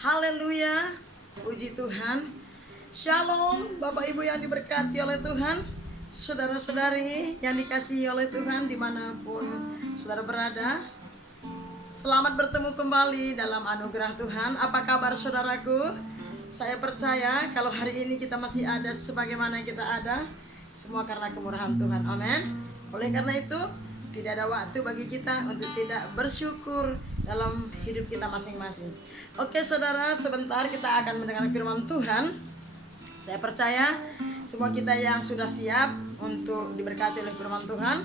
Haleluya, puji Tuhan. Shalom Bapak Ibu yang diberkati oleh Tuhan, saudara-saudari yang dikasihi oleh Tuhan dimanapun saudara berada. Selamat bertemu kembali dalam anugerah Tuhan. Apa kabar saudaraku? Saya percaya kalau hari ini kita masih ada sebagaimana kita ada, semua karena kemurahan Tuhan. Amin. Oleh karena itu tidak ada waktu bagi kita untuk tidak bersyukur dalam hidup kita masing-masing. Oke saudara, sebentar kita akan mendengar firman Tuhan. Saya percaya semua kita yang sudah siap untuk diberkati oleh firman Tuhan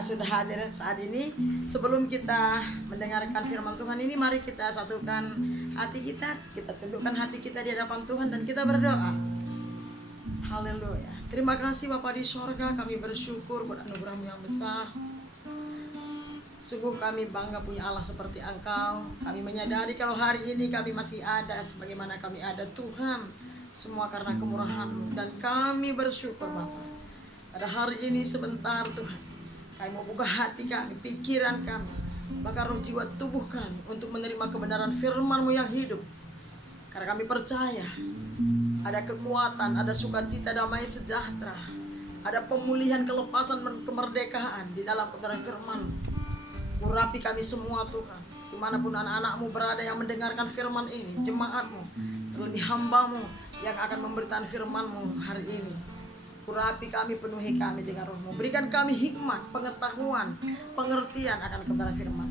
sudah hadir saat ini. Sebelum kita mendengarkan firman Tuhan ini, mari kita satukan hati kita, kita tundukkan hati kita di hadapan Tuhan dan kita berdoa. Haleluya. Terima kasih Bapa di sorga, kami bersyukur buat anugerah-Mu yang besar. Sungguh kami bangga punya Allah seperti Engkau. Kami menyadari kalau hari ini kami masih ada sebagaimana kami ada Tuhan, semua karena kemurahan-Mu. Dan kami bersyukur Bapa, pada hari ini sebentar Tuhan, kami mau buka hati kami, pikiran kami, bahkan roh jiwa tubuh kami untuk menerima kebenaran firman-Mu yang hidup. Karena kami percaya ada kekuatan, ada sukacita, damai sejahtera, ada pemulihan, kelepasan, kemerdekaan di dalam kebenaran firman-Mu. Urapi kami semua Tuhan, dimanapun anak-anak-Mu berada yang mendengarkan firman ini, jemaat-Mu, terlebih hamba-Mu yang akan memberitakan firman-Mu hari ini. Urapi kami, penuhi kami dengan roh-Mu, berikan kami hikmat, pengetahuan, pengertian akan kebenaran firman.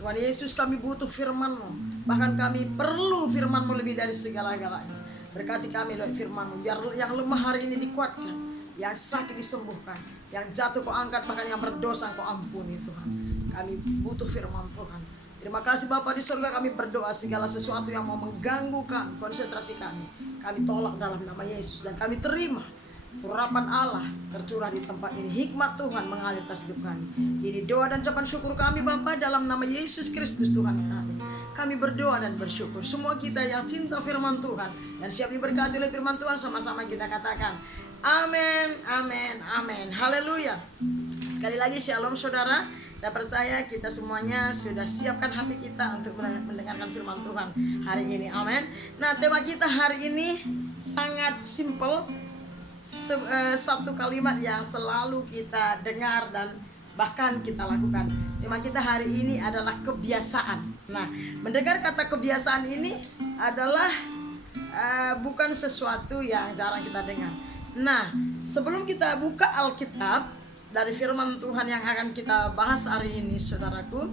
Tuhan Yesus, kami butuh firman-Mu, bahkan kami perlu firman-Mu lebih dari segala-galanya. Berkati kami lewat firman-Mu, biar yang lemah hari ini dikuatkan, yang sakit disembuhkan, yang jatuh Kau angkat, bahkan yang berdosa Kau ampuni Tuhan. Kami butuh firman Tuhan. Terima kasih Bapa di surga, kami berdoa segala sesuatu yang mau mengganggu kami, konsentrasi kami, kami tolak dalam nama Yesus. Dan kami terima urapan Allah tercurah di tempat ini. Hikmat Tuhan mengalir atas hidup kami. Ini doa dan ucapan syukur kami Bapa dalam nama Yesus Kristus Tuhan kami. Kami berdoa dan bersyukur. Semua kita yang cinta firman Tuhan dan siap diberkati oleh firman Tuhan, sama-sama kita katakan amin, amin, amin. Haleluya. Sekali lagi shalom saudara. Saya percaya kita semuanya sudah siapkan hati kita untuk mendengarkan firman Tuhan hari ini. Amin. Nah, tema kita hari ini sangat simple. Satu kalimat yang selalu kita dengar dan bahkan kita lakukan. Tema kita hari ini adalah kebiasaan. Nah, mendengar kata kebiasaan ini adalah bukan sesuatu yang jarang kita dengar. Nah, sebelum kita buka Alkitab dari firman Tuhan yang akan kita bahas hari ini saudaraku,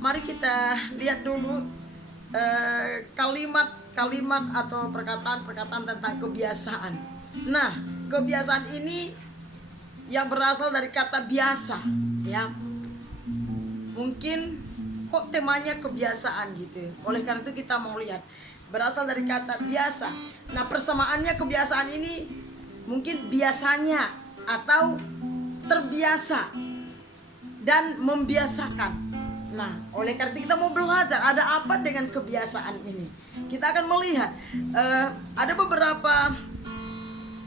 mari kita lihat dulu kalimat-kalimat atau perkataan-perkataan tentang kebiasaan. Nah, kebiasaan ini yang berasal dari kata biasa, ya. Mungkin kok temanya kebiasaan gitu. Oleh karena itu kita mau lihat berasal dari kata biasa. Nah, persamaannya kebiasaan ini mungkin biasanya atau terbiasa dan membiasakan. Nah, oleh karena itu kita mau belajar ada apa dengan kebiasaan ini. Kita akan melihat ada beberapa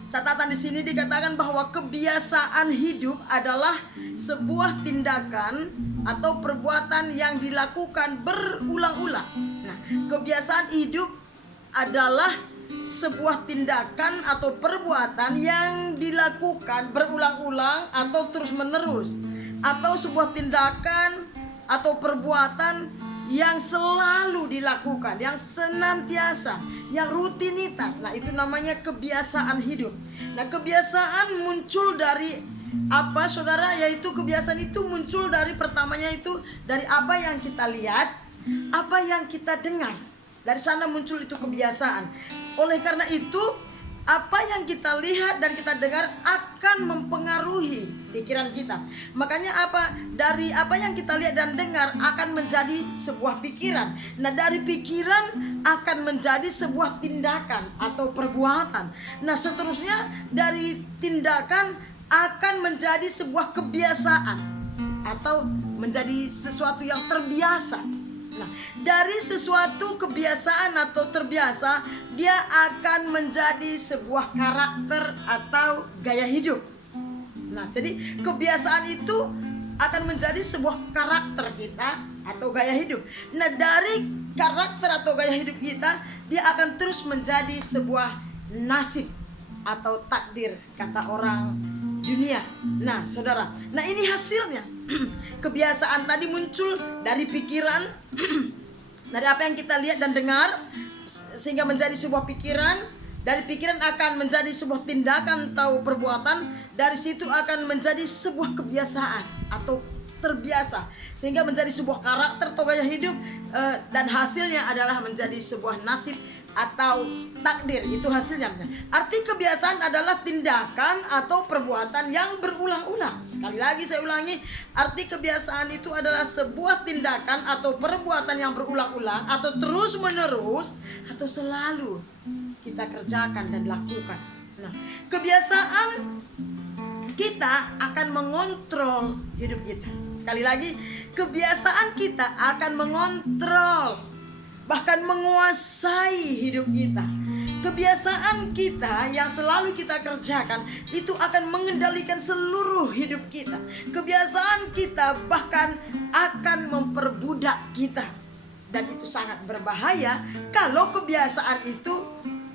catatan di sini dikatakan bahwa kebiasaan hidup adalah sebuah tindakan atau perbuatan yang dilakukan berulang-ulang. Nah, kebiasaan hidup adalah sebuah tindakan atau perbuatan yang dilakukan berulang-ulang atau terus-menerus, atau sebuah tindakan atau perbuatan yang selalu dilakukan, yang senantiasa, yang rutinitas. Nah, itu namanya kebiasaan hidup. Nah, kebiasaan muncul dari apa saudara? Yaitu kebiasaan itu muncul dari pertamanya itu dari apa yang kita lihat, apa yang kita dengar. Dari sana muncul itu kebiasaan. Oleh karena itu, apa yang kita lihat dan kita dengar akan mempengaruhi pikiran kita. Makanya apa? Dari apa yang kita lihat dan dengar akan menjadi sebuah pikiran. Nah, dari pikiran akan menjadi sebuah tindakan atau perbuatan. Nah, seterusnya dari tindakan akan menjadi sebuah kebiasaan atau menjadi sesuatu yang terbiasa. Nah, dari sesuatu kebiasaan atau terbiasa, dia akan menjadi sebuah karakter atau gaya hidup. Nah, jadi kebiasaan itu akan menjadi sebuah karakter kita atau gaya hidup. Nah, dari karakter atau gaya hidup kita, dia akan terus menjadi sebuah nasib atau takdir kata orang dunia. Nah saudara, nah ini hasilnya. Kebiasaan tadi muncul dari pikiran, dari apa yang kita lihat dan dengar, sehingga menjadi sebuah pikiran. Dari pikiran akan menjadi sebuah tindakan atau perbuatan. Dari situ akan menjadi sebuah kebiasaan atau terbiasa, sehingga menjadi sebuah karakter atau gaya hidup, dan hasilnya adalah menjadi sebuah nasib atau takdir. Itu hasilnya. Arti kebiasaan adalah tindakan atau perbuatan yang berulang-ulang. Sekali lagi saya ulangi, arti kebiasaan itu adalah sebuah tindakan atau perbuatan yang berulang-ulang atau terus-menerus atau selalu kita kerjakan dan lakukan. Nah, kebiasaan kita akan mengontrol hidup kita. Sekali lagi, kebiasaan kita akan mengontrol, bahkan menguasai hidup kita. Kebiasaan kita yang selalu kita kerjakan itu akan mengendalikan seluruh hidup kita. Kebiasaan kita bahkan akan memperbudak kita. Dan itu sangat berbahaya kalau kebiasaan itu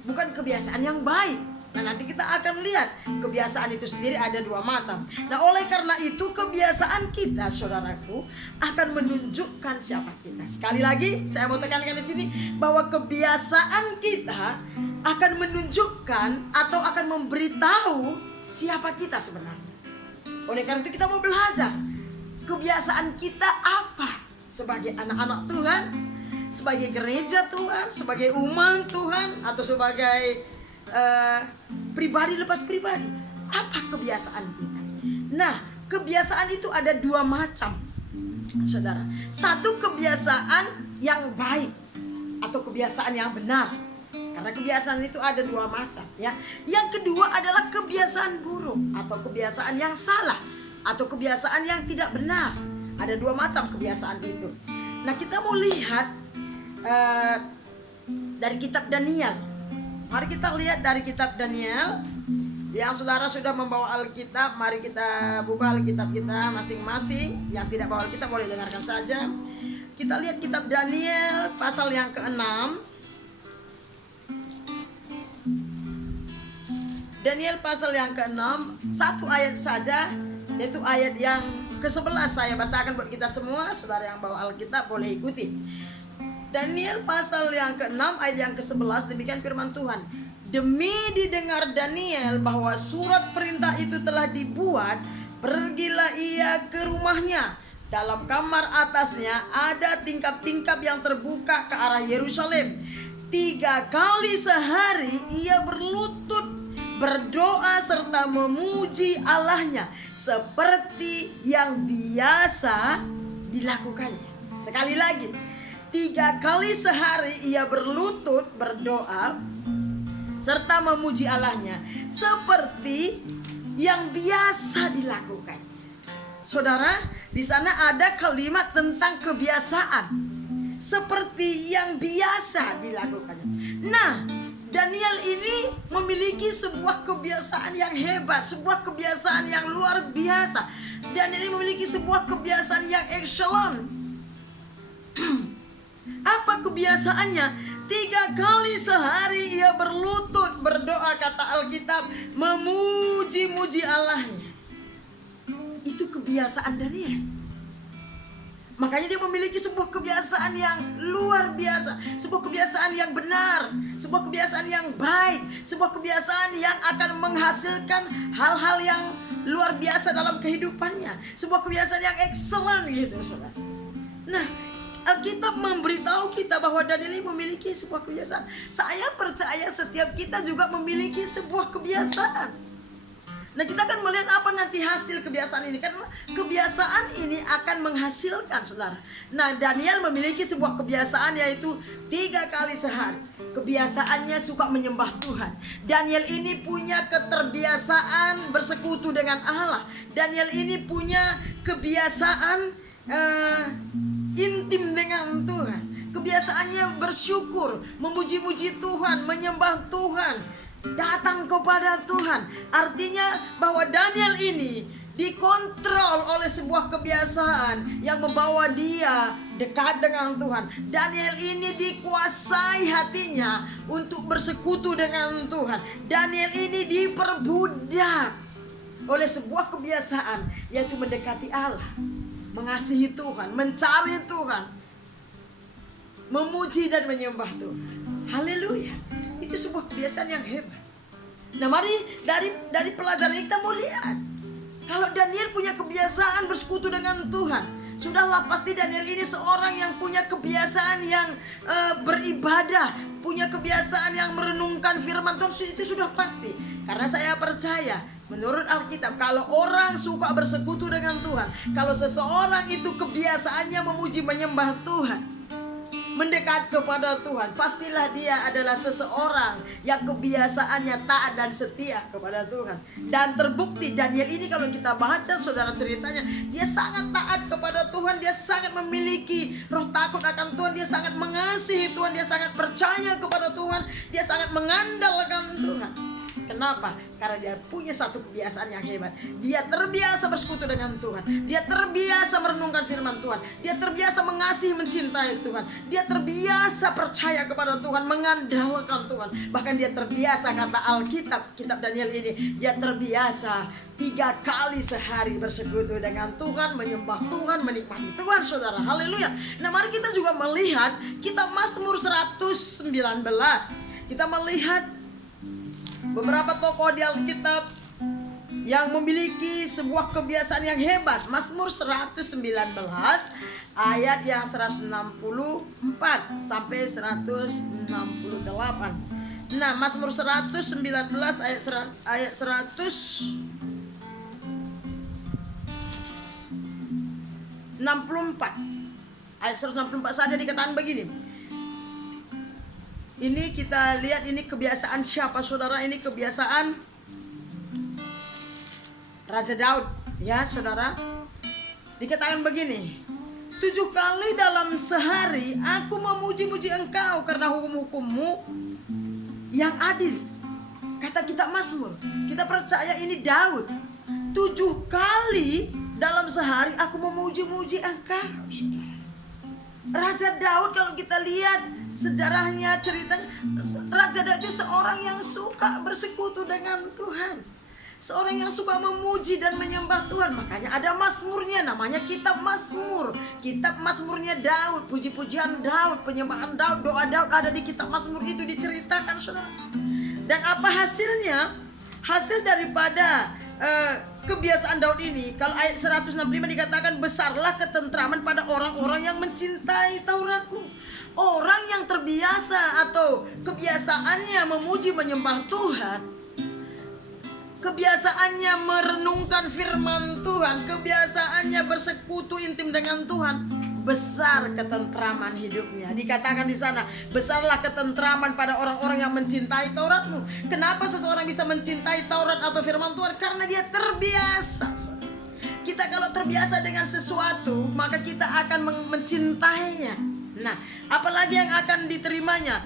bukan kebiasaan yang baik. Nah nanti kita akan lihat kebiasaan itu sendiri ada dua macam. Nah oleh karena itu kebiasaan kita, saudaraku, akan menunjukkan siapa kita. Sekali lagi saya mau tekankan di sini bahwa kebiasaan kita akan menunjukkan atau akan memberitahu siapa kita sebenarnya. Oleh karena itu kita mau belajar kebiasaan kita apa sebagai anak-anak Tuhan, sebagai gereja Tuhan, sebagai umat Tuhan, atau sebagai pribadi lepas pribadi. Apa kebiasaan kita? Nah, kebiasaan itu ada dua macam, saudara. Satu, kebiasaan yang baik atau kebiasaan yang benar. Karena kebiasaan itu ada dua macam, ya. Yang kedua adalah kebiasaan buruk atau kebiasaan yang salah atau kebiasaan yang tidak benar. Ada dua macam kebiasaan itu. Nah, kita mau lihat dari kitab Daniel. Mari kita lihat dari kitab Daniel. Yang saudara sudah membawa Alkitab, mari kita buka Alkitab kita masing-masing. Yang tidak bawa Alkitab boleh dengarkan saja. Kita lihat kitab Daniel pasal yang ke-6. Daniel pasal yang ke-6, satu ayat saja, yaitu ayat yang ke-11 saya bacakan buat kita semua. Saudara yang bawa Alkitab boleh ikuti. Daniel pasal yang ke-6 ayat yang ke-11, demikian firman Tuhan. Demi didengar Daniel bahwa surat perintah itu telah dibuat, pergilah ia ke rumahnya. Dalam kamar atasnya ada tingkap-tingkap yang terbuka ke arah Yerusalem. 3 kali sehari ia berlutut, berdoa serta memuji Allahnya seperti yang biasa dilakukannya. Sekali lagi, 3 kali sehari ia berlutut, berdoa serta memuji Allahnya seperti yang biasa dilakukan. Saudara, di sana ada kalimat tentang kebiasaan, seperti yang biasa dilakukannya. Nah, Daniel ini memiliki sebuah kebiasaan yang hebat, sebuah kebiasaan yang luar biasa. Daniel ini memiliki sebuah kebiasaan yang excellent. Apa kebiasaannya? 3 kali sehari ia berlutut, berdoa, kata Alkitab, memuji-muji Allahnya. Itu kebiasaan Daniel. Makanya dia memiliki sebuah kebiasaan yang luar biasa, sebuah kebiasaan yang benar, sebuah kebiasaan yang baik, sebuah kebiasaan yang akan menghasilkan hal-hal yang luar biasa dalam kehidupannya, sebuah kebiasaan yang excellent gitu, saudara. Nah, Alkitab memberitahu kita bahwa Daniel ini memiliki sebuah kebiasaan. Saya percaya setiap kita juga memiliki sebuah kebiasaan. Nah, kita akan melihat apa nanti hasil kebiasaan ini. Karena kebiasaan ini akan menghasilkan, saudara. Nah, Daniel memiliki sebuah kebiasaan, yaitu 3 kali sehari kebiasaannya suka menyembah Tuhan. Daniel ini punya keterbiasaan bersekutu dengan Allah. Daniel ini punya kebiasaan intim dengan Tuhan. Kebiasaannya bersyukur, memuji-muji Tuhan, menyembah Tuhan, datang kepada Tuhan. Artinya bahwa Daniel ini dikontrol oleh sebuah kebiasaan yang membawa dia dekat dengan Tuhan. Daniel ini dikuasai hatinya untuk bersekutu dengan Tuhan. Daniel ini diperbudak oleh sebuah kebiasaan, yaitu mendekati Allah, mengasihi Tuhan, mencari Tuhan, memuji dan menyembah Tuhan. Haleluya. Itu sebuah kebiasaan yang hebat. Nah, mari dari pelajaran ini kita mau lihat, kalau Daniel punya kebiasaan bersekutu dengan Tuhan, sudahlah pasti Daniel ini seorang yang punya kebiasaan yang beribadah, punya kebiasaan yang merenungkan firman Tuhan, itu sudah pasti. Karena saya percaya, menurut Alkitab, kalau orang suka bersekutu dengan Tuhan, kalau seseorang itu kebiasaannya memuji menyembah Tuhan, mendekat kepada Tuhan, pastilah dia adalah seseorang yang kebiasaannya taat dan setia kepada Tuhan. Dan terbukti Daniel ini, kalau kita baca saudara ceritanya, dia sangat taat kepada Tuhan, dia sangat memiliki roh takut akan Tuhan, dia sangat mengasihi Tuhan, dia sangat percaya kepada Tuhan, dia sangat mengandalkan Tuhan. Kenapa? Karena dia punya satu kebiasaan yang hebat. Dia terbiasa bersekutu dengan Tuhan. Dia terbiasa merenungkan firman Tuhan. Dia terbiasa mengasihi, mencintai Tuhan. Dia terbiasa percaya kepada Tuhan, mengandalkan Tuhan. Bahkan dia terbiasa, kata Alkitab, kitab Daniel ini, dia terbiasa 3 kali sehari bersekutu dengan Tuhan, menyembah Tuhan, menikmati Tuhan, saudara. Haleluya. Nah, mari kita juga melihat kitab Mazmur 119. Kita melihat beberapa tokoh di Alkitab yang memiliki sebuah kebiasaan yang hebat. Mazmur 119 ayat yang 164 sampai 168. Nah, Mazmur 119 ayat 164. Ayat 164 saja dikatakan begini. Ini kita lihat, ini kebiasaan siapa, saudara? Ini kebiasaan Raja Daud, ya saudara. Dikatakan begini, 7 kali dalam sehari aku memuji-muji engkau karena hukum-hukummu yang adil. Kata kitab Mazmur, kita percaya ini Daud. 7 kali dalam sehari aku memuji-muji engkau, saudara. Raja Daud, kalau kita lihat sejarahnya, ceritanya, Raja Daud itu seorang yang suka bersekutu dengan Tuhan, seorang yang suka memuji dan menyembah Tuhan. Makanya ada Mazmurnya, namanya kitab Mazmur. Kitab Mazmurnya Daud, puji-pujian Daud, penyembahan Daud, doa Daud ada di kitab Mazmur itu diceritakan, saudara. Dan apa hasilnya? Hasil daripada kebiasaan Daud ini, kalau ayat 165 dikatakan, besarlah ketentraman pada orang-orang yang mencintai Tauratmu. Orang yang terbiasa atau kebiasaannya memuji menyembah Tuhan, kebiasaannya merenungkan firman Tuhan, kebiasaannya bersekutu intim dengan Tuhan, besar ketentraman hidupnya. Dikatakan di sana, besarlah ketentraman pada orang-orang yang mencintai Tauratmu. Kenapa seseorang bisa mencintai Taurat atau firman Tuhan? Karena dia terbiasa. Kita kalau terbiasa dengan sesuatu, maka kita akan mencintainya. Nah, apalagi yang akan diterimanya?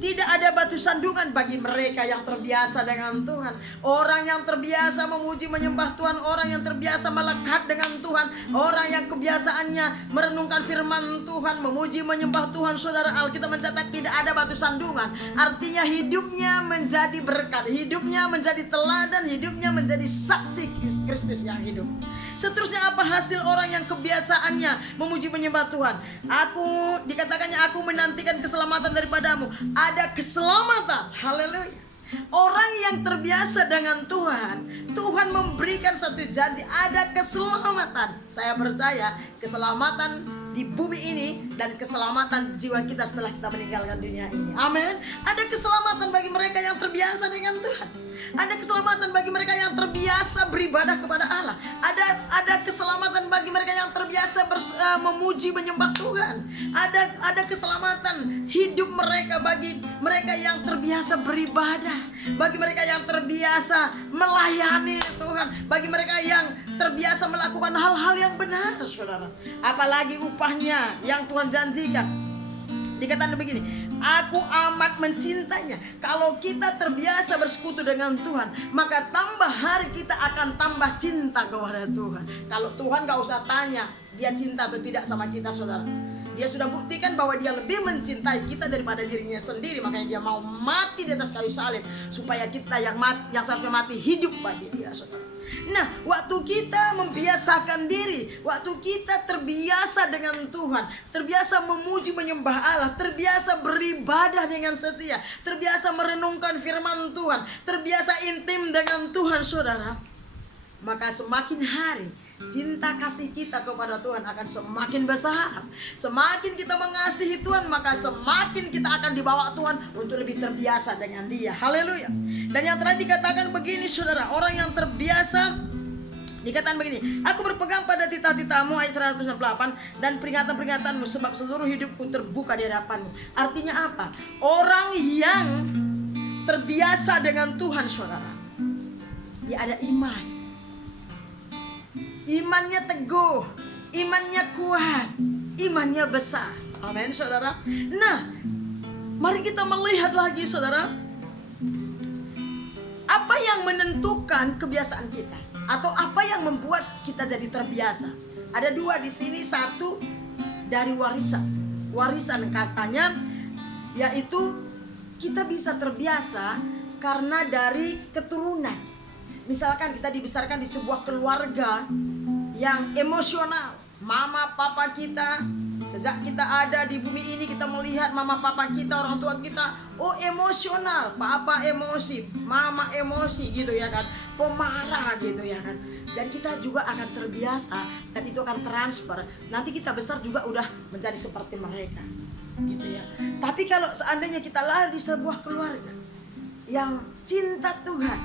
Tidak ada batu sandungan bagi mereka yang terbiasa dengan Tuhan. Orang yang terbiasa memuji menyembah Tuhan, orang yang terbiasa melekat dengan Tuhan, orang yang kebiasaannya merenungkan firman Tuhan, memuji menyembah Tuhan, saudara, Alkitab mencatat tidak ada batu sandungan. Artinya hidupnya menjadi berkat, hidupnya menjadi teladan, hidupnya menjadi saksi Kristus yang hidup. Seterusnya apa hasil orang yang kebiasaannya memuji menyembah Tuhan? Dikatakannya aku menantikan keselamatan daripadamu. Ada keselamatan. Haleluya. Orang yang terbiasa dengan Tuhan, Tuhan memberikan satu janji, ada keselamatan. Saya percaya keselamatan di bumi ini dan keselamatan jiwa kita setelah kita meninggalkan dunia ini. Amin. Ada keselamatan bagi mereka yang terbiasa dengan Tuhan. Ada keselamatan bagi mereka yang terbiasa beribadah kepada Allah. Ada keselamatan bagi mereka yang terbiasa memuji menyembah Tuhan. Ada keselamatan hidup mereka bagi mereka yang terbiasa beribadah, bagi mereka yang terbiasa melayani Tuhan, bagi mereka yang terbiasa melakukan hal-hal yang benar, saudara. Apalagi upahnya yang Tuhan janjikan. Dikatakan begini, aku amat mencintainya. Kalau kita terbiasa bersekutu dengan Tuhan, maka tambah hari kita akan tambah cinta kepada Tuhan. Kalau Tuhan gak usah tanya dia cinta atau tidak sama kita, saudara. Dia sudah buktikan bahwa dia lebih mencintai kita daripada dirinya sendiri. Makanya dia mau mati di atas kayu salib, supaya kita yang seharusnya mati hidup bagi dia, saudara. Nah, waktu kita membiasakan diri, waktu kita terbiasa dengan Tuhan, terbiasa memuji menyembah Allah, terbiasa beribadah dengan setia, terbiasa merenungkan firman Tuhan, terbiasa intim dengan Tuhan, saudara, maka semakin hari cinta kasih kita kepada Tuhan akan semakin besar. Semakin kita mengasihi Tuhan, maka semakin kita akan dibawa Tuhan untuk lebih terbiasa dengan Dia. Haleluya. Dan yang terakhir dikatakan begini, saudara, orang yang terbiasa, dikatakan begini, aku berpegang pada titah-titahmu, ayat 168, dan peringatan-peringatanmu, sebab seluruh hidupku terbuka di hadapanmu. Artinya apa? Orang yang terbiasa dengan Tuhan, saudara, dia ada iman. Imannya teguh, imannya kuat, imannya besar. Amin, saudara. Nah, mari kita melihat lagi, saudara, apa yang menentukan kebiasaan kita, atau apa yang membuat kita jadi terbiasa. Ada dua di sini. Satu dari warisan katanya, yaitu kita bisa terbiasa karena dari keturunan. Misalkan kita dibesarkan di sebuah keluarga yang emosional. Mama papa kita, sejak kita ada di bumi ini, kita melihat mama papa kita, orang tua kita, oh emosional, papa emosi, mama emosi gitu ya kan, pemarah gitu ya kan. Jadi kita juga akan terbiasa dan itu akan transfer. Nanti kita besar juga udah menjadi seperti mereka gitu ya. Tapi kalau seandainya kita lahir di sebuah keluarga yang cinta Tuhan,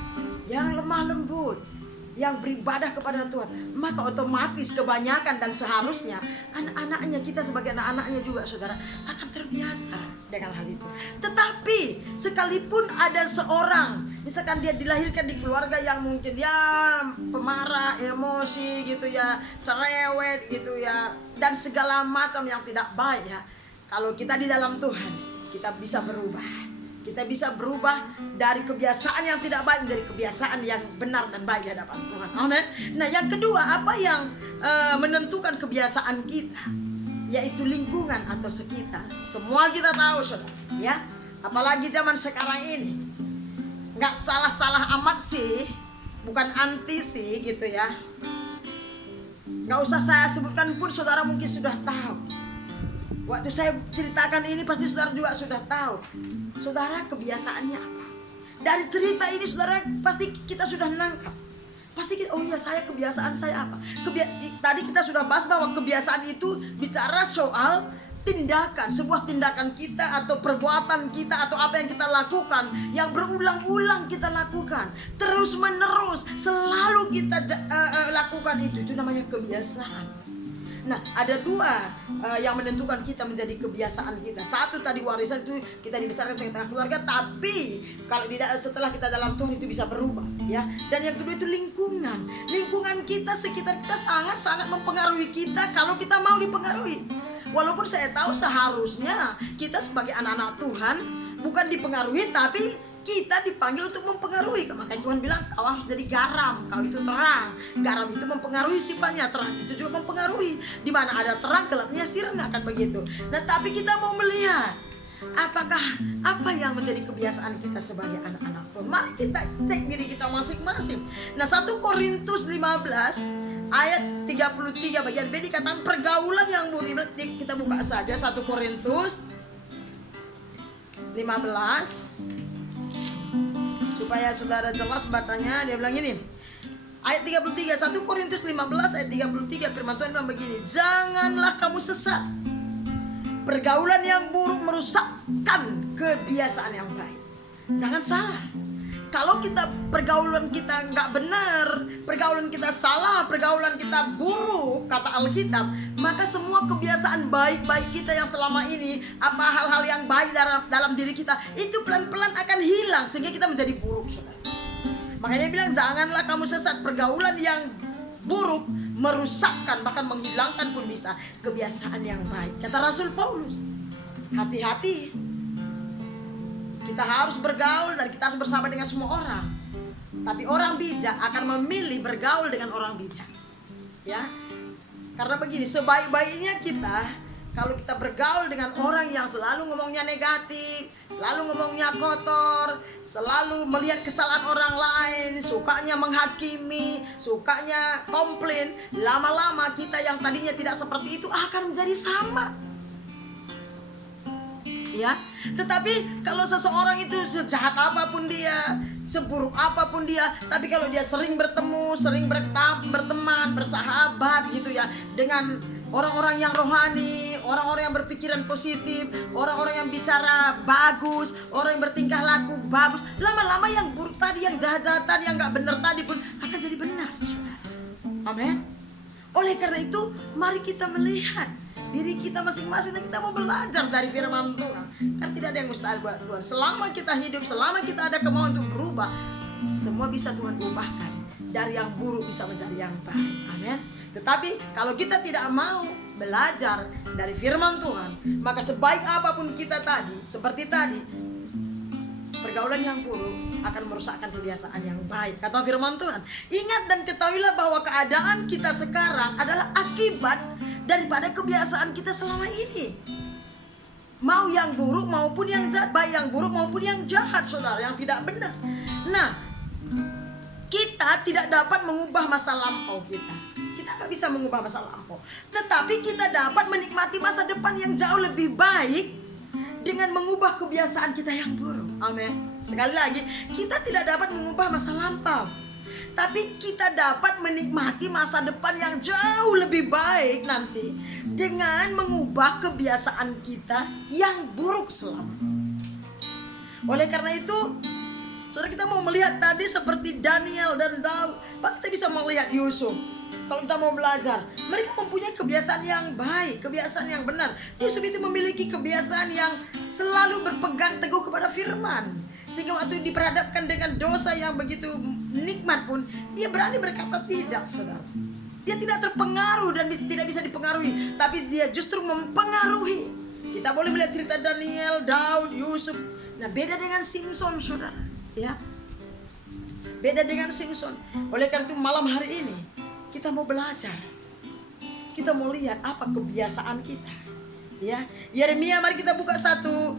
yang lemah lembut, yang beribadah kepada Tuhan, maka otomatis kebanyakan dan seharusnya anak-anaknya, kita sebagai anak-anaknya juga, saudara, akan terbiasa dengan hal itu. Tetapi sekalipun ada seorang, misalkan dia dilahirkan di keluarga yang mungkin dia pemarah, emosi gitu ya, cerewet gitu ya, dan segala macam yang tidak baik ya, kalau kita di dalam Tuhan, kita bisa berubah. Kita bisa berubah dari kebiasaan yang tidak baik menjadi kebiasaan yang benar dan baik di hadapan Tuhan. Amen. Nah, yang kedua, apa yang menentukan kebiasaan kita, yaitu lingkungan atau sekitar. Semua kita tahu, saudara, ya. Apalagi zaman sekarang ini, nggak salah-salah amat sih, bukan anti sih gitu ya. Nggak usah saya sebutkan pun, saudara mungkin sudah tahu. Waktu saya ceritakan ini pasti saudara juga sudah tahu. Saudara, kebiasaannya apa? Dari cerita ini, saudara, pasti kita sudah nangkap. Pasti kita, oh iya, kebiasaan saya apa? Tadi kita sudah bahas bahwa kebiasaan itu bicara soal tindakan, sebuah tindakan kita atau perbuatan kita atau apa yang kita lakukan, yang berulang-ulang kita lakukan, terus menerus, selalu kita lakukan itu namanya kebiasaan. Nah, ada dua yang menentukan kita menjadi kebiasaan kita. Satu tadi warisan, itu kita dibesarkan di tengah keluarga, tapi kalau tidak, setelah kita dalam Tuhan itu bisa berubah ya. Dan yang kedua itu lingkungan. Lingkungan kita, sekitar kita sangat-sangat mempengaruhi kita kalau kita mau dipengaruhi. Walaupun saya tahu seharusnya kita sebagai anak-anak Tuhan bukan dipengaruhi, tapi kita dipanggil untuk mempengaruhi. Makanya Tuhan bilang, kau harus jadi garam, kau itu terang. Garam itu mempengaruhi sifatnya, terang itu juga mempengaruhi. Di mana ada terang, gelapnya sirna, kan begitu. Nah, tapi kita mau melihat apakah apa yang menjadi kebiasaan kita sebagai anak-anak Tuhan. Mari kita cek diri kita masing-masing. Nah, 1 Korintus 15 ayat 33 bagian B dikatakan pergaulan yang buruk. Kita buka saja 1 Korintus 15 supaya saudara jelas bacanya. Dia bilang ini, ayat 33, 1 Korintus 15 ayat 33, firman Tuhan bilang begini, janganlah kamu sesat. Pergaulan yang buruk merusakkan kebiasaan yang baik. Jangan salah. Kalau kita pergaulan kita nggak benar, pergaulan kita salah, pergaulan kita buruk, kata Alkitab, maka semua kebiasaan baik-baik kita yang selama ini, apa hal-hal yang baik dalam diri kita, itu pelan-pelan akan hilang sehingga kita menjadi buruk, saudara. Makanya dia bilang, janganlah kamu sesat. Pergaulan yang buruk merusakkan, bahkan menghilangkan pun bisa kebiasaan yang baik, kata Rasul Paulus. hati-hati. Kita harus bergaul dan kita harus bersama dengan semua orang. Tapi orang bijak akan memilih bergaul dengan orang bijak. Ya. Karena begini, sebaik-baiknya kita kalau kita bergaul dengan orang yang selalu ngomongnya negatif, selalu ngomongnya kotor, selalu melihat kesalahan orang lain, sukanya menghakimi, sukanya komplain, lama-lama kita yang tadinya tidak seperti itu akan menjadi sama. Ya, tetapi kalau seseorang itu sejahat apapun dia, seburuk apapun dia, tapi kalau dia sering bertemu, sering berteman, bersahabat gitu ya, dengan orang-orang yang rohani, orang-orang yang berpikiran positif, orang-orang yang bicara bagus, orang yang bertingkah laku bagus, lama-lama yang buruk tadi, yang jahat-jahat tadi, yang gak benar tadi pun akan jadi benar. Amin. Oleh karena itu, mari kita melihat diri kita masing-masing dan kita mau belajar dari firman Tuhan. Kan tidak ada yang mustahil buat Tuhan. Selama kita hidup, selama kita ada kemauan untuk berubah, semua bisa Tuhan ubahkan. Dari yang buruk bisa menjadi yang baik. Amin. Tetapi kalau kita tidak mau belajar dari firman Tuhan, maka sebaik apapun kita tadi, seperti tadi, pergaulan yang buruk akan merusakkan kebiasaan yang baik. Kata firman Tuhan, ingat dan ketahuilah bahwa keadaan kita sekarang adalah akibat daripada kebiasaan kita selama ini. Mau yang buruk maupun yang jahat, baik yang buruk maupun yang jahat, saudara, yang tidak benar. Nah, kita tidak dapat mengubah masa lampau kita. Kita gak bisa mengubah masa lampau. Tetapi kita dapat menikmati masa depan yang jauh lebih baik dengan mengubah kebiasaan kita yang buruk. Amin. Sekali lagi, kita tidak dapat mengubah masa lampau, tapi kita dapat menikmati masa depan yang jauh lebih baik nanti dengan mengubah kebiasaan kita yang buruk selama. Oleh karena itu, saudara, kita mau melihat tadi seperti Daniel dan Daud, kita bisa melihat Yusuf. Kalau kita mau belajar, mereka mempunyai kebiasaan yang baik, kebiasaan yang benar. Yusuf itu memiliki kebiasaan yang selalu berpegang teguh kepada firman, sehingga waktu diperhadapkan dengan dosa yang begitu nikmat pun dia berani berkata tidak, saudara. Dia tidak terpengaruh dan tidak bisa dipengaruhi, tapi dia justru mempengaruhi. Kita boleh melihat cerita Daniel, Daud, Yusuf. Nah, beda dengan Simpson, saudara. Ya, beda dengan Simpson. Oleh karena itu malam hari ini kita mau belajar. Kita mau lihat apa kebiasaan kita. Ya, Yeremia, mari kita buka satu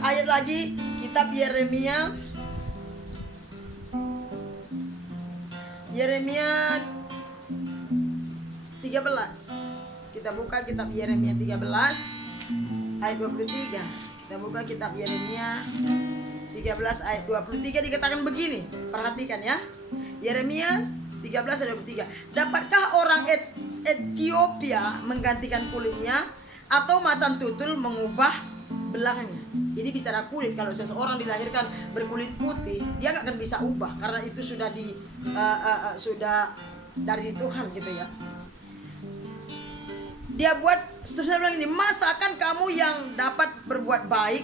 ayat lagi, kitab Yeremia. Yeremia 13. Kita buka kitab Yeremia 13 ayat 23. Kita buka kitab Yeremia 13 ayat 23, dikatakan begini. Perhatikan ya. Yeremia 13 ayat 23. Dapatkah orang Ethiopia menggantikan kulitnya, atau macan tutul mengubah belangnya? Ini bicara kulit. Kalau seseorang dilahirkan berkulit putih, dia nggak akan bisa ubah karena itu sudah sudah dari Tuhan gitu ya. Dia buat, seterusnya bilang ini, masakan kamu yang dapat berbuat baik,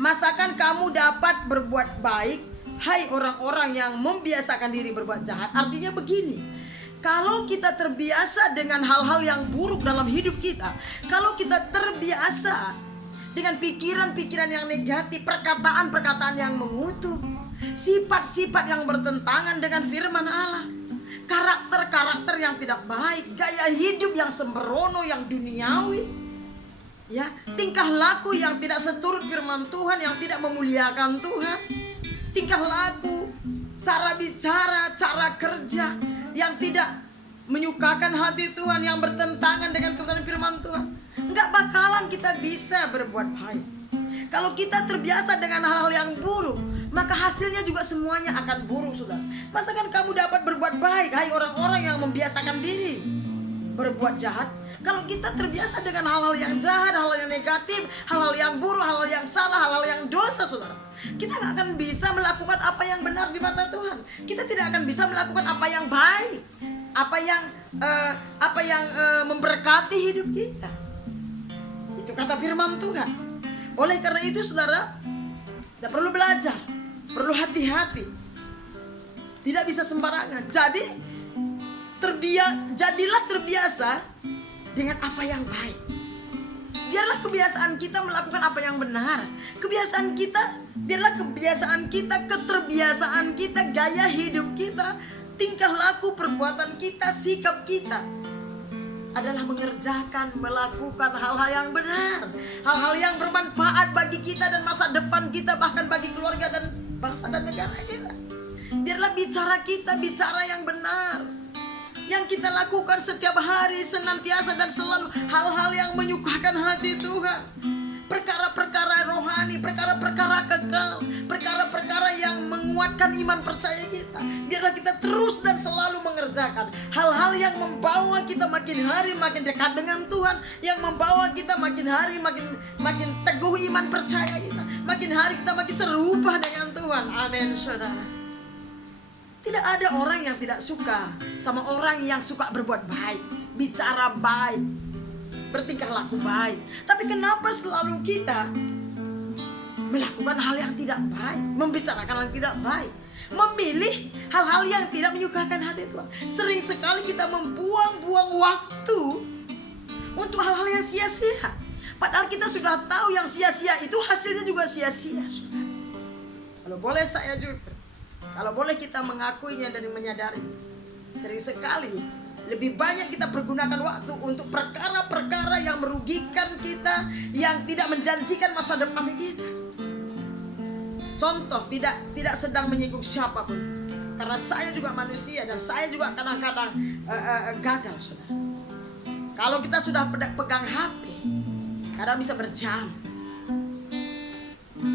masakan kamu dapat berbuat baik, hai orang-orang yang membiasakan diri berbuat jahat. Artinya begini, kalau kita terbiasa dengan hal-hal yang buruk dalam hidup kita, kalau kita terbiasa dengan pikiran-pikiran yang negatif, perkataan-perkataan yang mengutuk, sifat-sifat yang bertentangan dengan firman Allah, karakter-karakter yang tidak baik, gaya hidup yang sembrono, yang duniawi, ya, tingkah laku yang tidak seturut firman Tuhan, yang tidak memuliakan Tuhan, tingkah laku, cara bicara, cara kerja yang tidak menyukakan hati Tuhan, yang bertentangan dengan kebenaran firman Tuhan, nggak bakalan kita bisa berbuat baik. Kalau kita terbiasa dengan hal-hal yang buruk, maka hasilnya juga semuanya akan buruk, saudara. Masakan kamu dapat berbuat baik, hai orang-orang yang membiasakan diri berbuat jahat? Kalau kita terbiasa dengan hal-hal yang jahat, hal-hal yang negatif, hal-hal yang buruk, hal-hal yang salah, hal-hal yang dosa, saudara, kita gak akan bisa melakukan apa yang benar di mata Tuhan. Kita tidak akan bisa melakukan apa yang baik, apa yang memberkati hidup kita. Itu kata firman Tuhan. Oleh karena itu, saudara, kita perlu belajar, perlu hati-hati, tidak bisa sembarangan. Jadi jadilah terbiasa dengan apa yang baik. Biarlah kebiasaan kita melakukan apa yang benar. Kebiasaan kita, biarlah kebiasaan kita, keterbiasaan kita, gaya hidup kita, tingkah laku, perbuatan kita, sikap kita adalah mengerjakan, melakukan hal-hal yang benar, hal-hal yang bermanfaat bagi kita dan masa depan kita, bahkan bagi keluarga dan bangsa dan negara kita. Biarlah bicara kita, bicara yang benar, yang kita lakukan setiap hari, senantiasa dan selalu hal-hal yang menyukakan hati Tuhan. Perkara-perkara rohani, perkara-perkara kekal, perkara-perkara yang menguatkan iman percaya kita. Biarlah kita terus dan selalu mengerjakan hal-hal yang membawa kita makin hari makin dekat dengan Tuhan, yang membawa kita makin hari makin teguh iman percaya kita, makin hari kita makin serupa dengan Tuhan. Amin, saudara. Tidak ada orang yang tidak suka sama orang yang suka berbuat baik, bicara baik, bertingkah laku baik. Tapi kenapa selalu kita melakukan hal yang tidak baik, membicarakan hal yang tidak baik, memilih hal-hal yang tidak menyukakan hati Tuhan? Sering sekali kita membuang-buang waktu untuk hal-hal yang sia-sia. Padahal kita sudah tahu yang sia-sia itu hasilnya juga sia-sia. Kalau boleh saya jujur, kalau boleh kita mengakuinya dan menyadari, sering sekali lebih banyak kita pergunakan waktu untuk perkara-perkara yang merugikan kita, yang tidak menjanjikan masa depan kita. Contoh, tidak sedang menyinggung siapapun, karena saya juga manusia dan saya juga kadang-kadang gagal, saudara. Kalau kita sudah pegang HP, kadang bisa berjam,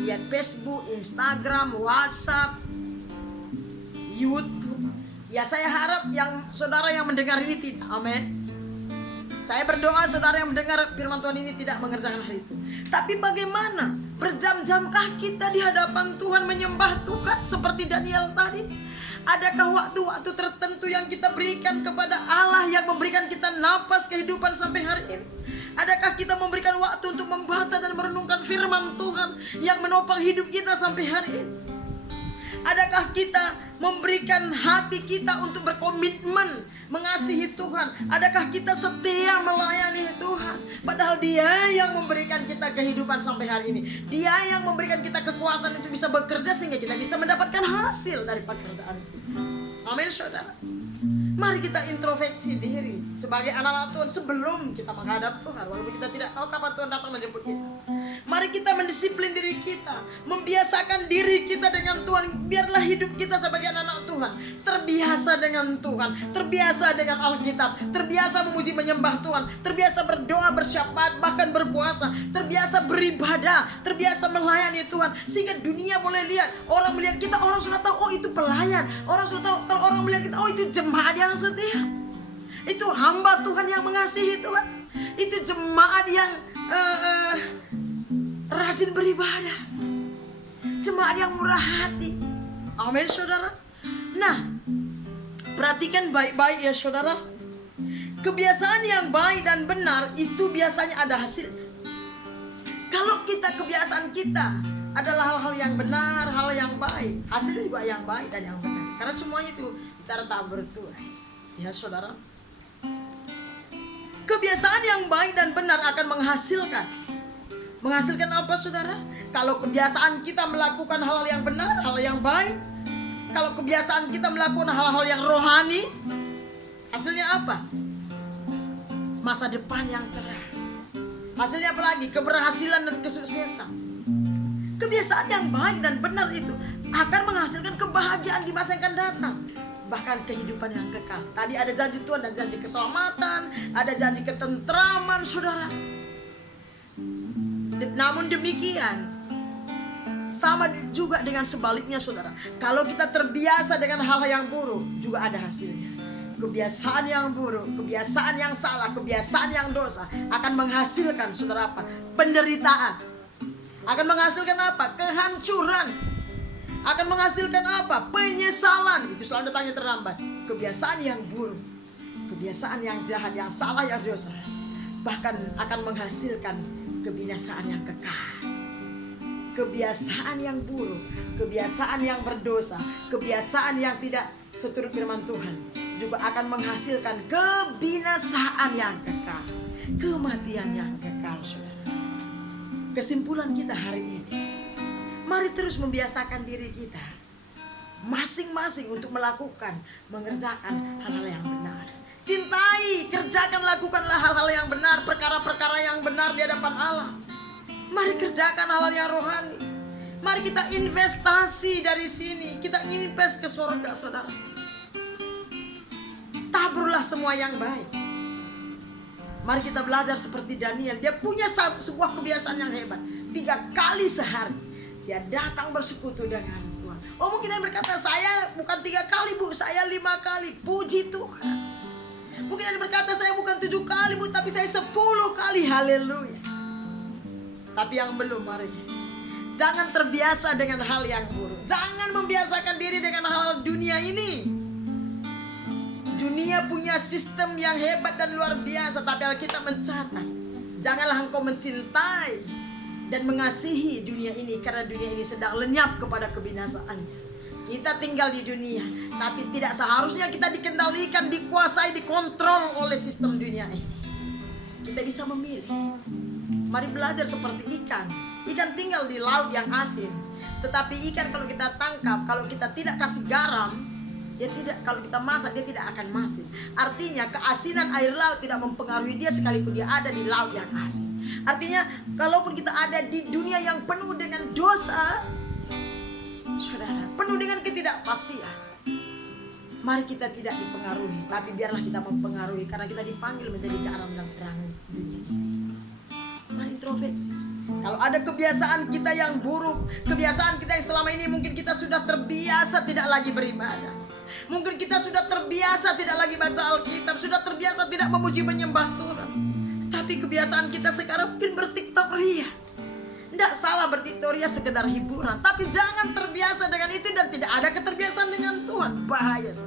lihat Facebook, Instagram, WhatsApp, YouTube. Ya, saya harap yang saudara yang mendengar ini tidak. Amin. Saya berdoa saudara yang mendengar firman Tuhan ini tidak mengerjakan hal itu. Tapi bagaimana? Berjam-jamkah kita di hadapan Tuhan menyembah Tuhan seperti Daniel tadi? Adakah waktu-waktu tertentu yang kita berikan kepada Allah yang memberikan kita napas kehidupan sampai hari ini? Adakah kita memberikan waktu untuk membaca dan merenungkan firman Tuhan yang menopang hidup kita sampai hari ini? Adakah kita memberikan hati kita untuk berkomitmen mengasihi Tuhan? Adakah kita setia melayani Tuhan? Padahal Dia yang memberikan kita kehidupan sampai hari ini. Dia yang memberikan kita kekuatan untuk bisa bekerja sehingga kita bisa mendapatkan hasil dari pekerjaan kita. Amin, saudara. Mari kita introspeksi diri sebagai anak-anak Tuhan sebelum kita menghadap Tuhan, walaupun kita tidak tahu kapan Tuhan datang menjemput kita. Mari kita mendisiplin diri kita, membiasakan diri kita dengan Tuhan. Biarlah hidup kita sebagai anak-anak Tuhan terbiasa dengan Tuhan, terbiasa dengan Alkitab, terbiasa memuji menyembah Tuhan, terbiasa berdoa, bersyafaat, bahkan berpuasa, terbiasa beribadah, terbiasa melayani Tuhan, sehingga dunia boleh lihat. Orang melihat kita, orang sudah tahu, oh itu pelayan. Orang sudah tahu, kalau orang melihat kita, oh itu jemaat yang setia, itu hamba Tuhan yang mengasihi Tuhan, itu jemaat yang rajin beribadah, jemaat yang murah hati. Amin, saudara. Nah, perhatikan baik-baik ya saudara. Kebiasaan yang baik dan benar itu biasanya ada hasil. Kalau kebiasaan kita adalah hal-hal yang benar, hal yang baik, hasilnya juga yang baik dan yang benar. Karena semuanya itu bicara tak bertuai. Ya saudara, kebiasaan yang baik dan benar akan menghasilkan apa saudara? Kalau kebiasaan kita melakukan hal-hal yang benar, hal yang baik, kalau kebiasaan kita melakukan hal-hal yang rohani, hasilnya apa? Masa depan yang cerah. Hasilnya apa lagi? Keberhasilan dan kesuksesan. Kebiasaan yang baik dan benar itu akan menghasilkan kebahagiaan di masa yang akan datang, bahkan kehidupan yang kekal. Tadi ada janji Tuhan dan janji keselamatan, ada janji ketentraman, saudara. Namun demikian, sama juga dengan sebaliknya, saudara. Kalau kita terbiasa dengan hal yang buruk, juga ada hasilnya. Kebiasaan yang buruk, kebiasaan yang salah, kebiasaan yang dosa akan menghasilkan, saudara, apa? Penderitaan. Akan menghasilkan apa? Kehancuran. Akan menghasilkan apa? Penyesalan. Itu selalu datangnya terlambat. Kebiasaan yang buruk, kebiasaan yang jahat, yang salah, yang dosa, bahkan akan menghasilkan kebinasaan yang kekal. Kebiasaan yang buruk, kebiasaan yang berdosa, kebiasaan yang tidak seturut firman Tuhan juga akan menghasilkan kebinasaan yang kekal, kematian yang kekal, saudara. kesimpulan kita hari ini, mari terus membiasakan diri kita masing-masing untuk mengerjakan hal-hal yang benar. Cintai, kerjakan, lakukanlah hal-hal yang benar, perkara-perkara yang benar di hadapan Allah. Mari kerjakan hal-hal yang rohani. Mari kita investasi dari sini. Kita invest ke surga, saudara. Taburlah semua yang baik. Mari kita belajar seperti Daniel. Dia punya sebuah kebiasaan yang hebat. 3 kali sehari dia datang bersekutu dengan Tuhan. Oh, mungkin yang berkata, saya bukan 3 kali bu, saya 5 kali. Puji Tuhan. Mungkin ada berkata, saya bukan 7 kali bu, tapi saya 10 kali. Haleluya. Tapi yang belum, mari jangan terbiasa dengan hal yang buruk. Jangan membiasakan diri dengan hal dunia ini. Dunia punya sistem yang hebat dan luar biasa, tapi Alkitab mencatat, janganlah engkau mencintai dan mengasihi dunia ini, karena dunia ini sedang lenyap kepada kebinasaannya. Kita tinggal di dunia, tapi tidak seharusnya kita dikendalikan, dikuasai, dikontrol oleh sistem dunia ini. Kita bisa memilih. Mari belajar seperti ikan. Ikan tinggal di laut yang asin. Tetapi ikan kalau kita tangkap, kalau kita tidak kasih garam, dia tidak, kalau kita masak, dia tidak akan masin. Artinya keasinan air laut tidak mempengaruhi dia sekalipun dia ada di laut yang asin. Artinya kalaupun kita ada di dunia yang penuh dengan dosa, saudara, penuh dengan ketidakpastian, mari kita tidak dipengaruhi, tapi biarlah kita mempengaruhi, karena kita dipanggil menjadi garam dan terang dunia. Mari introspeksi. Kalau ada kebiasaan kita yang buruk, kebiasaan kita yang selama ini mungkin kita sudah terbiasa tidak lagi beribadah, mungkin kita sudah terbiasa tidak lagi baca Alkitab, sudah terbiasa tidak memuji menyembah Tuhan. Tapi kebiasaan kita sekarang mungkin bertiktok ria. Tidak salah bertiktok ria sekedar hiburan, tapi jangan terbiasa dengan itu dan tidak ada keterbiasaan dengan Tuhan. Bahaya.